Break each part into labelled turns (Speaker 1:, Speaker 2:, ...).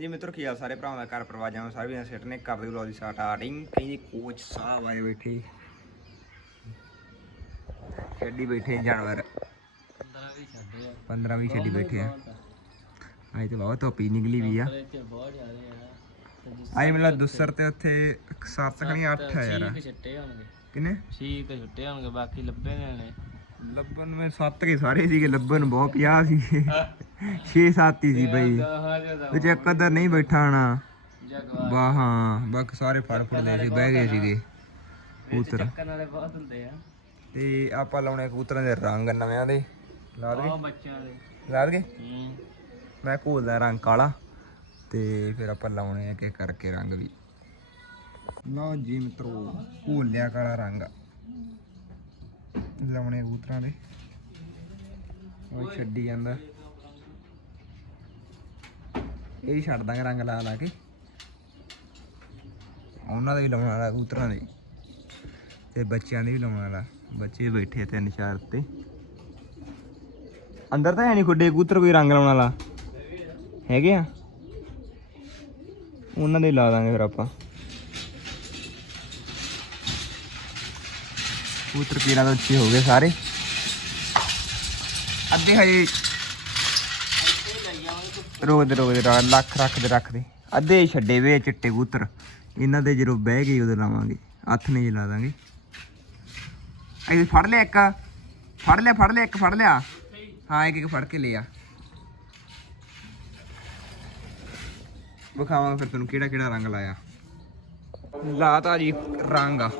Speaker 1: ਜੀ ਮਿੱਤਰ ਕੀ ਹਾਲ ਸਾਰੇ ਭਰਾਵਾਂ ਦਾ? ਘਰ ਪਰਿਵਾਰ ਜਾਵਾਂ ਸਾਰੇ ਵੀਰਾਂ ਸੈਟ ਨੇ ਕਰ ਦੇ ਦੀ ਸਟਾਰਟਿੰਗ ਕਈ ਕੋਚ ਸਾਹਿਬ ਆਏ ਬੈਠੇ। ਛੱਡੀ ਬੈਠੇ ਜਾਨਵਰ। 15 ਵੀ ਛੱਡੀ ਬੈਠੇ ਆ। ਅੱਜ ਤੇ ਬਹੁਤ ਧੁੱਪੀ ਨਿਕਲੀ ਵੀ ਆ। ਅੱਜ ਮੇਲਾ ਦੁਸਰ ਤੇ ਉੱਥੇ 7 ਖਣੀ 8 ਆ ਯਾਰ। ਕਿੰਨੇ?
Speaker 2: ਠੀਕ ਛੱਟੇ ਹੋਣਗੇ ਬਾਕੀ ਲੱਭੇ ਨੇ
Speaker 1: ਲੱਭਣ ਵਿੱਚ ਸੱਤ ਕੇ ਸਾਰੇ ਸੀਗੇ ਲੱਭਣ ਬਹੁਤ 50 ਸੀ 6 7 ਹੀ ਸੀ ਬਈ। ਵਿੱਚ ਇੱਕ ਅੱਧਾ ਨਹੀਂ ਬੈਠਾ ਹਣਾ।
Speaker 2: ਜਗਵਾ
Speaker 1: ਵਾਹ ਹਾਂ ਬਾਕੀ ਸਾਰੇ ਫੜ ਫੜ ਲਏ ਸੀ ਬਹਿ ਗਏ ਸੀਗੇ। ਕਬੂਤਰ। ਤੇ ਆਪਾਂ ਲਾਉਣੇ ਕਬੂਤਰਾਂ ਦੇ ਰੰਗ ਨਵਿਆਂ ਦੇ। ਲਾ
Speaker 2: ਬੱਚਿਆਂ ਦੇ।
Speaker 1: ਲਾ
Speaker 2: ਹੂੰ।
Speaker 1: ਮੈਂ ਘੋਲਦਾ ਰੰਗ ਕਾਲਾ ਤੇ ਫਿਰ ਆਪਾਂ ਲਾਉਣੇ ਆ ਕਿ ਕਰਕੇ ਰੰਗ ਵੀ। ਲਓ ਜੀ ਮਿੱਤਰੋ ਘੋਲ ਲਿਆ ਕਾਲਾ ਰੰਗ ਲਾਉਣੇ ਕਬੂਤਰਾਂ ਦੇ। ਉਹ ਛੱਡੀ ਜਾਂਦਾ। ਇਹ ਛੱਡ ਦਾਂਗੇ ਰੰਗ ਲਾ ਲਾ ਕੇ। ਉਹਨਾਂ ਦੇ ਵੀ ਲਾਉਣ ਵਾਲਾ ਕਬੂਤਰਾਂ ਦੇ। ਤੇ ਬੱਚਿਆਂ ਦੇ ਵੀ ਲਾਉਣ ਵਾਲਾ। ਬੱਚੇ ਬੈਠੇ ਤਿੰਨ ਚਾਰ ਤੇ ਅੰਦਰ ਤਾਂ ਹੈ ਨਹੀਂ ਖੁੱਡੇ ਕਬੂਤਰ ਕੋਈ ਰੰਗ ਲਾਉਣ ਵਾਲਾ। ਹੈਗੇ ਆ। ਉਹਨਾਂ ਦੇ ਲਾ ਦਾਂਗੇ ਫਿਰ ਆਪਾਂ। ਕਬੂਤਰ ਪੀਰਾਂ ਤੋਂ ਉੱਚੇ ਹੋ ਗਏ ਸਾਰੇ। ਅੱਧੇ ਹਜੇ ਰੋਕ ਦੇ ਰਾ- ਲੱਖ ਰੱਖ ਦੇ ਅੱਧੇ ਛੱਡੇ ਵੇ ਚਿੱਟੇ ਕਬੂਤਰ। ਇਹਨਾਂ ਦੇ ਜਦੋਂ ਬਹਿ ਗਏ, ਉਦੋਂ ਲਾਵਾਂਗੇ। ਹੱਥ ਨੇ ਜੀ ਲਾ ਦਾਂਗੇ। ਇਹ ਫੜ ਲਿਆ ਇੱਕ। ਫੜ ਲਿਆ ਫੜ ਲਿਆ, ਇੱਕ ਫੜ ਲਿਆ। ਹਾਂ, ਇੱਕ ਇੱਕ ਫੜ ਕੇ ਲਿਆ। ਵਿਖਾਵਾਂਗੇ ਫਿਰ ਤੈਨੂੰ ਕਿਹੜਾ ਕਿਹੜਾ ਰੰਗ ਲਾਇਆ। ਲਾਤਾ ਜੀ ਰੰਗ। ਆ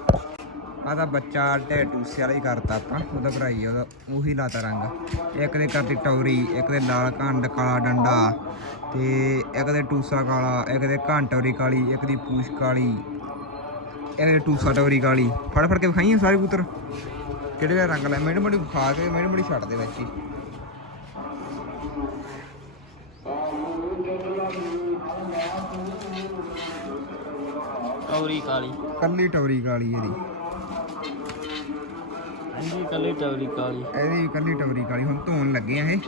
Speaker 1: ਆਹ ਤਾਂ ਬੱਚਾ ਟੈਟੂਸੇ ਵਾਲਾ ਹੀ ਕਰਤਾ ਆਪਾਂ ਉਹਦਾ ਭਰਾਈ ਆ ਉਹਦਾ ਉਹੀ ਲਾਤਾ ਰੰਗ। ਇੱਕ ਦੇ ਕਰਤੀ ਟੌਰੀ ਇੱਕ ਦੇ ਲਾਲ ਕੰਡ ਕਾਲਾ ਡੰਡਾ ਤੇ ਇੱਕ ਦੇ ਟੂਸਾ ਕਾਲਾ ਇੱਕ ਦੇ ਘੰਟੌਰੀ ਕਾਲੀ ਇੱਕ ਦੀ ਪੂਛ ਕਾਲੀ ਇੱਕ ਦੇ ਟੂਸਾ ਟੌਰੀ ਕਾਲੀ। ਫੜ ਫੜ ਕੇ ਵਿਖਾਈਆਂ ਸਾਰੇ ਪੁੱਤਰ ਕਿਹੜੇ ਕਿਹੜੇ ਰੰਗ ਲਾਏ? ਮੈਨੂੰ ਬੜੀ ਖਾ ਕੇ ਮੈਨੂੰ ਬੜੀ ਛੱਡ ਦੇ ਵਿੱਚ ਹੀ।
Speaker 2: ਟੌਰੀ ਕਾਲੀ।
Speaker 1: ਕੱਲੀ ਟੌਰੀ ਕਾਲੀ ਇਹਦੀ।
Speaker 2: ਕੱਲੀ ਟੌਰੀ ਕਾਲੀ।
Speaker 1: ਇਹਦੀ ਵੀ ਕੱਲੀ ਟੌਰੀ ਕਾਲੀ ਹੁਣ ਧੋਣ ਲੱਗੇ ਆ ਇਹ।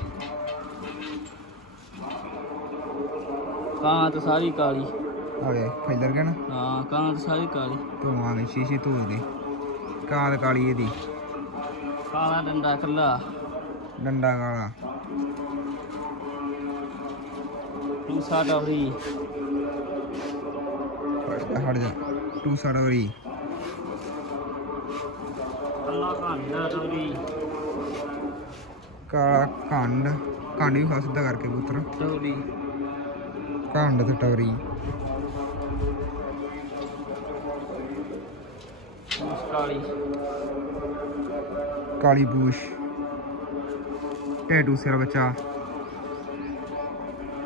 Speaker 2: ਕਾਂ ਤਾਂ ਸਾਰੀ ਕਾਲੀ।
Speaker 1: ਹੋਏ ਫੈਲਰ ਗਿਆ ਨਾ
Speaker 2: ਹਾਂ ਕਾਂ ਤਾਂ ਸਾਰੀ ਕਾਲੀ।
Speaker 1: ਧੋਵਾਂਗੇ ਸ਼ੀਸ਼ੇ ਧੋ ਦੇ। ਕਾਲ ਕਾਲੀ ਇਹਦੀ।
Speaker 2: ਕਾਲਾ ਡੰਡਾ ਖੱਲਾ
Speaker 1: ਡੰਡਾ ਕਾਲਾ।
Speaker 2: ਟੂਸਾ ਟੌਰੀ
Speaker 1: ਹਟ ਜਾ, ਹਟ ਜਾ। ਟੂ ਸੜਵਰੀ
Speaker 2: ਕੱਲਾ
Speaker 1: ਕਾਲਾ ਖੰਡ ਖੰਡ ਵੀ ਸਿੱਧਾ ਕਰਕੇ ਪੁੱਤਰ।
Speaker 2: ਟੌਰੀ
Speaker 1: ਤੇ ਟੌਰੀ
Speaker 2: ਕਾਲੀ।
Speaker 1: ਕਾਲੀ ਬੂਸ਼। ਟੈਟੂ ਸਿਰ ਬੱਚਾ।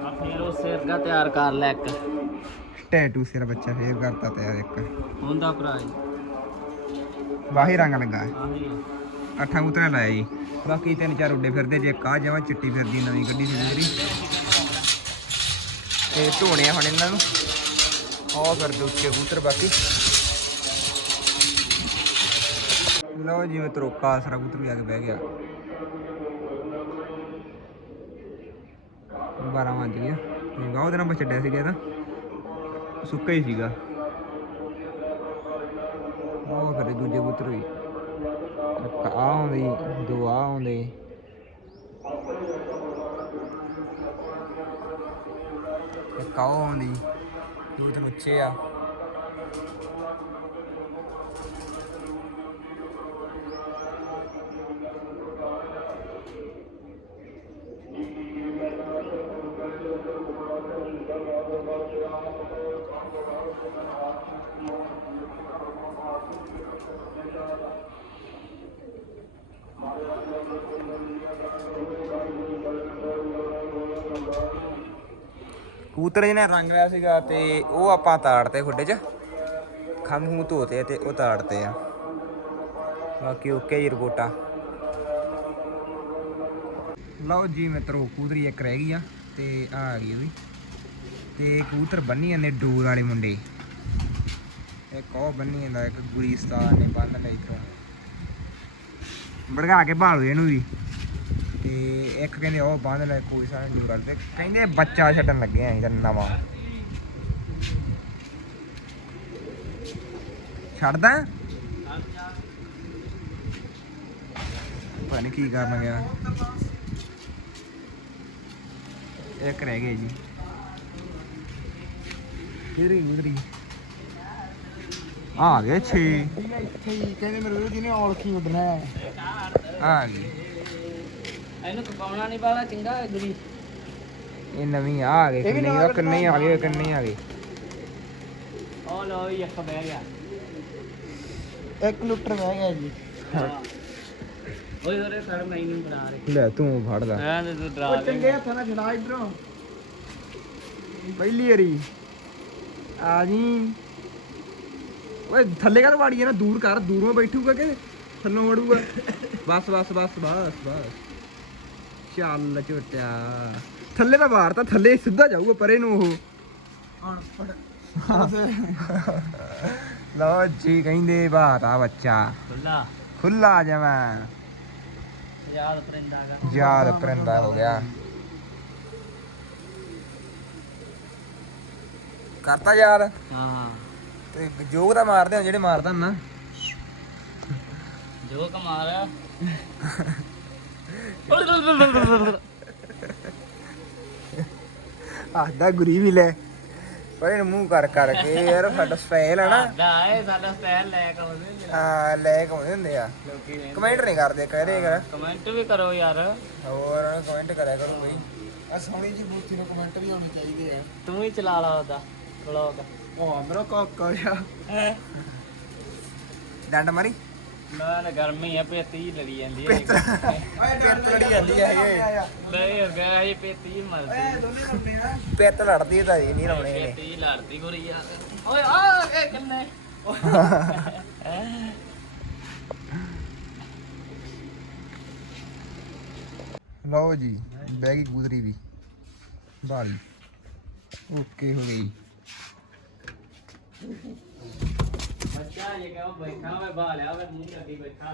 Speaker 2: ਆ ਫੇਰ ਉਹ ਸਿਰ ਦਾ ਤਿਆਰ ਕਰ ਲੈ ਇੱਕ।
Speaker 1: ਟੈਟੂ ਸਿਰ ਬੱਚਾ ਫੇਰ ਕਰਤਾ ਤਿਆਰ ਇੱਕ।
Speaker 2: ਹੁੰਦਾ ਭਰਾ ਜੀ
Speaker 1: ਵਾਹੀ ਰੰਗ ਲੱਗਾ ਹੈ। ਅੱਠਾਂ ਕਬੂਤਰਾਂ ਲਾਇਆ ਜੀ। ਬਾਕੀ ਤਿੰਨ ਚਾਰ ਉੱਡੇ ਫਿਰਦੇ ਜੇ ਕਾ ਜਾਵਾ ਚਿੱਟੀ ਫਿਰਦੀ ਨਵੀਂ ਕੱਢੀ ਸੀ ਜਿਹੜੀ ਤੇ ਧੋਣੇ ਹੁਣ ਇਹਨਾਂ ਨੂੰ। ਆਹ ਕਰ ਦੋ ਉੱਚੇ ਕਬੂਤਰ ਬਾਕੀ। ਲਓ ਜੀ ਮੈਂ ਤਰੋਕਾ ਆਸਰਾ ਕਬੂਤਰ ਵੀ ਆ ਕੇ ਬਹਿ ਗਿਆ। 12 ਵਜ ਗਿਆ ਬਹੁਤ ਦਿਨਾਂ ਬਾਅਦ ਛੱਡਿਆ ਸੀਗਾ ਤਾਂ। ਸੁੱਕਾ ਹੀ ਸੀਗਾ। ਉਹ ਫਿਰ ਦੂਜੇ ਕਬੂਤਰ ਵੀ। ਇੱਕ ਆ ਆਉਂਦੀ ਦੋ ਆ ਆਉਂਦੇ ਇੱਕ ਆ ਆਉਂਦੀ ਦੋ ਤਿੰਨ ਉੱਚੇ ਆ। ਕੂਤਰ ਜਿਹਨੇ ਰੰਗ ਲਿਆ ਸੀਗਾ ਤੇ ਉਹ ਆਪਾਂ ਤਾੜਤੇ ਖੁੱਡੇ 'ਚ। ਖੰਭ ਮੂੰਹ ਧੋਤੇ ਤੇ ਉਹ ਤਾੜਤੇ ਆ। ਬਾਕੀ ਓਕੇ ਜੀ ਰਿਪੋਰਟਾਂ। ਲਓ ਜੀ ਮਿੱਤਰੋ ਕੂਤਰੀ ਇੱਕ ਰਹਿ ਗਈ ਆ ਤੇ ਆ ਆ ਗਈ ਉਹਦੀ ਤੇ ਕੂਤਰ ਬੰਨੀ ਜਾਂਦੇ ਡੋਰ ਵਾਲੇ ਮੁੰਡੇ। ਇੱਕ ਉਹ ਬੰਨੀ ਜਾਂਦਾ, ਇੱਕ ਗੁਲਿਸਤਾਨ ਨੇ ਬੰਨ ਲੈ ਤੋਂ ਬੜਗਾ ਕੇ ਭਾਲ ਦੇ ਇਹਨੂੰ ਵੀ। ਤੇ ਇੱਕ ਕਹਿੰਦੇ ਉਹ ਬੰਦ ਲੈ ਕੋਈ ਸਾਰਾ ਨਹੀਂ ਕਰਦੇ। ਕਹਿੰਦੇ ਬੱਚਾ ਛੱਡਣ ਲੱਗੇ ਆਂ ਇਹਦਾ ਨਵਾਂ। ਛੱਡਦਾ? ਪਤਾ ਨਹੀਂ ਕੀ ਕਰਨ ਗਿਆ ਇੱਕ ਰਹਿ ਗਿਆ ਜੀ। ਫਿਰ ਹੀ ਉਧਰੀ ਆ ਗਏ 6
Speaker 3: ਇੱਥੇ ਹੀ ਕਹਿੰਦੇ ਮੇਰੇ ਵੀਰ ਜਿਹਨੇ ਔਲਖੀ ਉੱਡਣਾ ਹੈ।
Speaker 1: ਆ ਗਈ
Speaker 2: ਇਹਨੂੰ ਕਪਾਉਣਾ ਨਹੀਂ ਵਾਲਾ ਚੰਗਾ ਹੈ ਗੁਰੀ।
Speaker 1: ਇਹ ਨਵੀਂ ਆ ਗਏ
Speaker 3: ਇਹ ਵੀ
Speaker 1: ਕਿੰਨੇ
Speaker 3: ਨਾਲ
Speaker 1: ਆ ਕਿੰਨੇ ਆ ਗਏ ਕਿੰਨੇ ਆ ਗਏ?
Speaker 2: ਉਹ ਲੋ ਇਹ ਇੱਕ ਬਹਿ ਗਿਆ।
Speaker 3: ਇੱਕ ਲੁੱਟਰ ਬਹਿ ਗਿਆ ਜੀ।
Speaker 2: ਓਏ ਓਰੇ ਸੜ ਮੈਂ ਨਹੀਂ ਬਣਾ ਰਹੇ।
Speaker 1: ਲੈ ਤੂੰ ਫੜਦਾ।
Speaker 2: ਐਂ ਤੇ ਤੂੰ ਡਰਾ ਦੇ
Speaker 3: ਚੰਗੇ ਹੱਥਾਂ ਨਾਲ ਛਡਾ ਇਧਰੋਂ।
Speaker 1: ਪਹਿਲੀ ਵਾਰੀ। ਆ ਜੀ। ਓਏ ਥੱਲੇ ਕਾ ਵਾੜੀ ਨਾ ਦੂਰ ਕਰ ਦੂਰੋਂ ਬੈਠੂਗਾ ਕਿ ਥੱਲੋਂ ਵੜੂਗਾ? ਬਸ ਬਸ ਬਸ ਬਸ ਬਸ। ਚੱਲ ਝੋਟਿਆ। ਥੱਲੇ ਤਾਂ ਬਾਹਰ ਤਾਂ ਥੱਲੇ ਸਿੱਧਾ ਜਾਊਗਾ ਪਰੇ ਨੂੰ ਉਹ।
Speaker 3: ਹਣ ਫੜ
Speaker 1: ਲਓ ਜੀ ਕਹਿੰਦੇ ਬਾਤ ਆ ਬੱਚਾ।
Speaker 2: ਖੁੱਲਾ
Speaker 1: ਖੁੱਲਾ ਜਮਾ।
Speaker 2: ਪਰਿੰਦਾਗਾ
Speaker 1: ਯਾਦ ਪਰਿੰਦਾ ਹੋ ਗਿਆ। ਕਰਤਾ ਯਾਰ?
Speaker 2: ਹਾਂ।
Speaker 1: ਤੇ ਜੋਗ ਦਾ ਮਾਰਦੇ ਹੋ ਜਿਹੜੇ ਮਾਰਦਾ ਨਾ।
Speaker 2: ਜੋ ਕਮਾਲ ਆ।
Speaker 1: ਆਹਦਾ ਗੁਰੀ ਵੀ ਲੈ। ਪਰ ਇਹਨੂੰ ਮੂੰਹ ਕਰ ਕਰਕੇ ਯਾਰ ਸਾਡਾ ਸਟਾਈਲ ਹੈ ਨਾ।
Speaker 2: ਦਾ ਇਹ ਸਾਡਾ ਸਟਾਈਲ ਲੈ ਕੇ ਆਉਂਦੇ
Speaker 1: ਹਾਂ ਲੈ ਕੇ ਆਉਂਦੇ ਹੁੰਦੇ ਆ।
Speaker 2: ਲੋਕੀ
Speaker 1: ਕਮੈਂਟ ਨਹੀਂ ਕਰਦੇ ਕਹਦੇ ਕਰ
Speaker 2: ਕਮੈਂਟ ਵੀ ਕਰੋ ਯਾਰ।
Speaker 1: ਹੋਰ ਕਮੈਂਟ ਕਰਿਆ ਕਰੋ ਕੋਈ।
Speaker 3: ਆ ਸੋਹਣੀ ਜੀ ਬੂਥੀ ਨੂੰ ਕਮੈਂਟ ਵੀ ਆਉਣੀ ਚਾਹੀਦੀ ਹੈ।
Speaker 2: ਤੂੰ ਹੀ ਚਲਾ ਲਾ ਉਹਦਾ ਵਲੌਗ
Speaker 3: ਉਹ ਮੇਰਾ ਕਾਕਾ ਜਾ
Speaker 1: ਡੰਡ ਮਾਰੀ।
Speaker 2: ਨਾ ਨਾ ਗਰਮੀ ਆ ਪੇਤੀ ਲੜੀ ਜਾਂਦੀ ਹੈ
Speaker 1: ਪਿੱਤ ਲੜੀ ਜਾਂਦੀ ਆ ਇਹ।
Speaker 2: ਲੈ ਯਾਰ ਗਿਆ ਇਹ ਪੇਤੀ ਮਰਦੀ
Speaker 3: ਦੋਨੇ ਲੰਮੇ ਆ।
Speaker 1: ਪਿੱਤ ਲੜਦੀ ਤਾਂ ਇਹ ਨਹੀਂ ਲਾਉਣੇ ਇਹਨੇ।
Speaker 2: ਪੇਤੀ ਲੜਦੀ ਗੋਰੀ ਯਾਰ ਓਏ ਆ ਇਹ ਕਿੰਨੇ?
Speaker 1: ਲਓ ਜੀ ਬਹਿ ਗਈ ਕਬੂਤਰੀ ਵੀ। ਬਾਲੀ। ਓਕੇ ਹੋ ਗਈ।
Speaker 2: ਬੱਚਾ ਜੇ ਕਹੋ ਬੈਠਾ ਮੈਂ ਬਾਲਿਆ ਮੈਂ ਮੂੰਹ ਕੱਢੀ ਬੈਠਾ।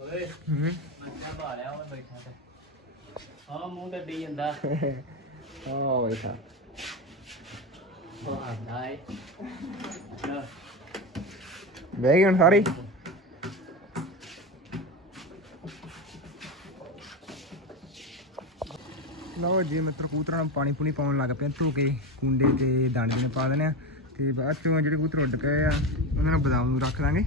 Speaker 2: ਓਏ
Speaker 1: ਹੂੰ।
Speaker 2: ਬੱਚਾ ਬਾਲਿਆ ਮੈਂ ਬੈਠਾ ਤੇ। ਹਾਂ ਮੂੰਹ ਕੱਢੀ ਜਾਂਦਾ।
Speaker 1: ਆ ਬੈਠਾ।
Speaker 2: ਆਂਦਾ ਏ। ਲੈ,
Speaker 1: ਬਹਿ ਗਏ ਹੁਣ ਸਾਰੇ? ਲਓ ਜੀ ਮਿੱਤਰ ਕਬੂਤਰਾਂ ਨੂੰ ਪਾਣੀ ਪੂਣੀ ਪਾਉਣ ਲੱਗ ਪਏ ਧੋ ਕੇ ਕੁੰਡੇ ਤੇ ਦਾਣੇ ਨੇ ਪਾ ਦੇਣੇ ਆ। ਤੇ ਬਾਅਦ ਚੋਂ ਜਿਹੜੇ ਕਬੂਤਰ ਉੱਡ ਗਏ ਆ, ਉਹਨਾਂ ਨੂੰ ਬਦਾਮ ਨੂੰ ਰੱਖ ਦਾਂਗੇ।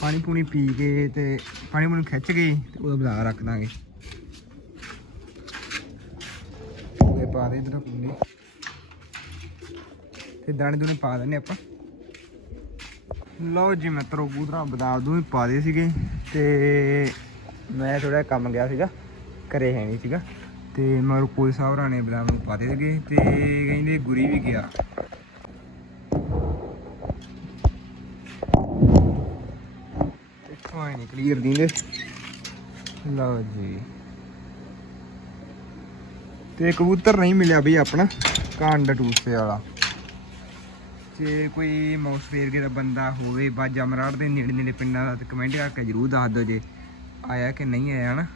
Speaker 1: ਪਾਣੀ ਪੂਣੀ ਪੀ ਕੇ ਤੇ ਪਾਣੀ ਪੂਣੀ ਖਿੱਚ ਕੇ ਤੇ ਉਹਦਾ ਬਦਾਮ ਰੱਖ ਦਾਂਗੇ। ਇਹ ਪਾ ਦੇ ਇਧਰ ਪੂਣੀ ਤੇ ਦਾਣੇ ਦੂਣੇ ਪਾ ਦਿੰਨੇ ਆਪਾਂ। ਲਓ ਜੀ ਮਿੱਤਰੋ, ਕਬੂਤਰਾਂ ਬਦਾਮ ਦੂੰ ਪਾ ਦੇ ਸੀਗੇ ਤੇ ਮੈਂ ਥੋੜਾ ਕੰਮ ਗਿਆ ਸੀਗਾ, ਘਰੇ ਹੈ ਨਹੀਂ ਸੀਗਾ। ਤੇ ਮਰ ਕੋਈ ਸਾਹਿਬ ਨੇ ਬਦਾਮ ਨੂੰ ਪਾ ਦੇ ਸੀਗੇ ਤੇ ਕਹਿੰਦੇ ਗੁਰੀ ਵੀ ਗਿਆ। ਇੱਥੋਂ ਨਹੀਂ ਕਲੀਅਰ ਦੀਂਦੇ ਲਓ ਜੀ। ਤੇ ਕਬੂਤਰ ਨਹੀਂ ਮਿਲਿਆ ਬਈ ਆਪਣਾ, ਕਾਂਡਾ ਟੂਸੇ ਵਾਲਾ। ਜੇ ਕੋਈ ਮਾਊਸ ਦਾ ਬੰਦਾ ਹੋਵੇ ਬਾਜਾ ਮਰਾੜ ਦੇ ਨੇੜੇ ਨੇੜੇ ਪਿੰਡਾਂ ਦਾ, ਤੇ ਕਮੈਂਟ ਕਰਕੇ ਜਰੂਰ ਦੱਸ ਦਿਓ ਜੇ ਆਇਆ ਕਿ ਨਹੀਂ ਆਇਆ, ਹਨਾ।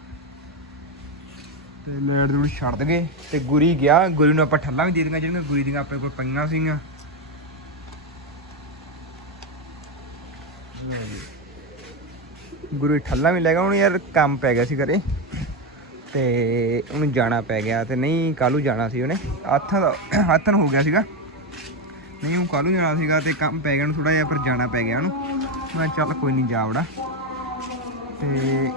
Speaker 1: ਤੇ ਲੈਟ ਦੂੜ ਛੱਡ ਗਏ, ਤੇ ਗੁਰੀ ਗਿਆ। ਗੁਰੀ ਨੂੰ ਆਪਾਂ ਠੱਲਾਂ ਵੀ ਦੇ ਦੀਆਂ ਜਿਹੜੀਆਂ ਗੁਰੀ ਦੀਆਂ ਆਪਣੇ ਕੋਲ ਪਈਆਂ ਸੀਗੀਆਂ। ਗੁਰੂ ਠੱਲਾ ਵੀ ਲੈ ਗਿਆ। ਉਹਨੂੰ ਯਾਰ ਕੰਮ ਪੈ ਗਿਆ ਸੀ ਘਰੇ ਤੇ ਉਹਨੂੰ ਜਾਣਾ ਪੈ ਗਿਆ ਤੇ ਨਹੀਂ ਕੱਲੂ ਜਾਣਾ ਸੀ ਉਹਨੇ। ਹੱਥਾਂ ਦਾ ਹੱਥਨ ਹੋ ਗਿਆ ਸੀਗਾ। ਨਹੀਂ, ਉਹ ਕੱਲੂ ਜਾਣਾ ਸੀਗਾ ਤੇ ਕੰਮ ਪੈ ਗਿਆ ਉਹਨੂੰ ਥੋੜਾ ਜਿਹਾ, ਪਰ ਜਾਣਾ ਪੈ ਗਿਆ ਉਹਨੂੰ। ਮੈਂ ਚੱਲ ਕੋਈ ਨਹੀਂ ਜਾ ਵੜਾ। ਤੇ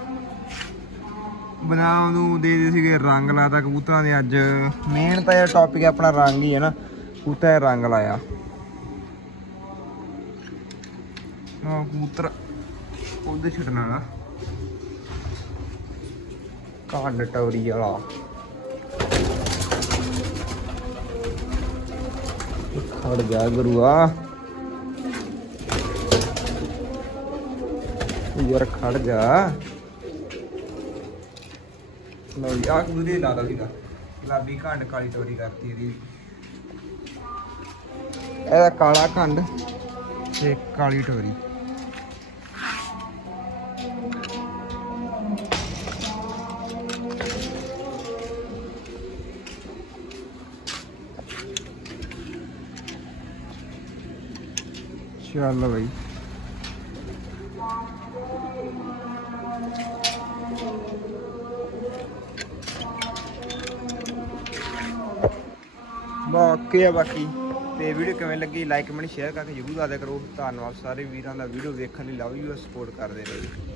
Speaker 1: ਬਨਾਮ ਨੂੰ ਦੇ ਦੇ ਸੀਗੇ ਰੰਗ ਲਾਤਾ ਕਬੂਤਰਾਂ ਦੇ ਅੱਜ। ਮੇਨ ਤਾਂ ਇਹ ਟੌਪਿਕ ਆਪਣਾ ਰੰਗ ਹੀ ਹੈ ਨਾ। ਕਬੂਤਰ ਰੰਗ ਲਾਇਆ। ਉਹ ਕਬੂਤਰ ਉਹਦੇ ਛੱਡਣ ਵਾਲਾ ਕਾਂਡ ਟੌਰੀ ਵਾਲਾ ਖੜ ਜਾ ਗੁਰੂਆ ਯਾਰ ਖੜ ਜਾ ਲਓ ਜੀ ਆਹ ਕਬੂਤਰੀ ਲਾ ਦੋ ਸੀਗਾ ਗੁਲਾਬੀ ਘੰਡ ਕਾਲੀ ਟੋਰੀ ਕਰਤੀ ਇਹਦੀ ਇਹਦਾ ਕਾਲਾ ਘੰਡ ਤੇ ਕਾਲੀ ਟੋਰੀ ਚੱਲ ਬਈ ਬਾਕੀ ਆ ਬਾਕੀ। ਤੇ ਵੀਡੀਓ ਕਿਵੇਂ ਲੱਗੀ? ਲਾਈਕ ਕਮੈਂਟ ਸ਼ੇਅਰ ਕਰਕੇ ਜਰੂਰ ਦੱਸਿਆ ਕਰੋ। ਧੰਨਵਾਦ ਸਾਰੇ ਵੀਰਾਂ ਦਾ। ਵੀਡੀਓ ਵੇਖਣ ਲਈ ਲਵ ਯੂ ਸਪੋਰਟ ਕਰਦੇ ਰਹੋ।